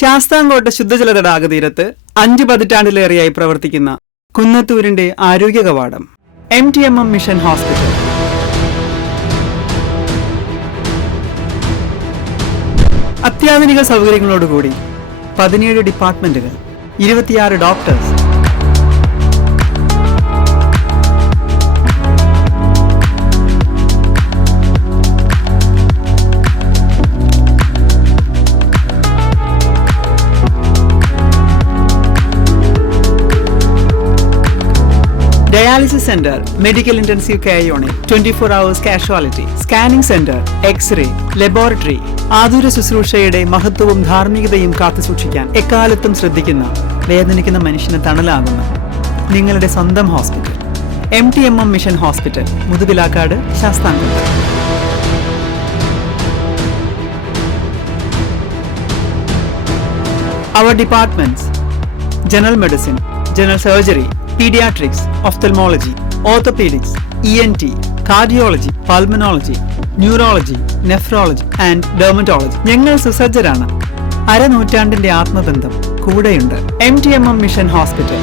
ശാസ്താംകോട്ട ശുദ്ധജല തടാകതീരത്ത് 5 പതിറ്റാണ്ടിലേറെയായി പ്രവർത്തിക്കുന്ന കുന്നത്തൂരിന്റെ ആരോഗ്യ കവാടം MTMM മിഷൻ ഹോസ്പിറ്റൽ. അത്യാധുനിക സൗകര്യങ്ങളോടുകൂടി 17 ഡിപ്പാർട്ട്മെന്റുകൾ, 26 doctors, dialysis centre, medical intensive care unit, 24 hours casualty, scanning centre, x ray, laboratory, ആതുര ശുശ്രൂഷയുടെ മഹത്വവും ധാർമ്മികതയും കാത്തുസൂക്ഷിക്കാൻ എക്കാലത്തും ശ്രദ്ധിക്കുന്ന, വേദനിക്കുന്ന മനുഷ്യന് തണലാകുന്ന നിങ്ങളുടെ സ്വന്തം hospital MTMM mission hospital, Muthuvilakkad, Sasthamkotta. Our departments: General Medicine, General Surgery, Pediatrics, Ophthalmology, Orthopedics, ENT, Cardiology, Pulmonology, Neurology, Nephrology and Dermatology. ഞങ്ങൾ സുസജ്ജരാണ്. അരനൂറ്റാണ്ടിന്റെ ആത്മബന്ധം കൂടെയുണ്ട്. MTMM mission hospital.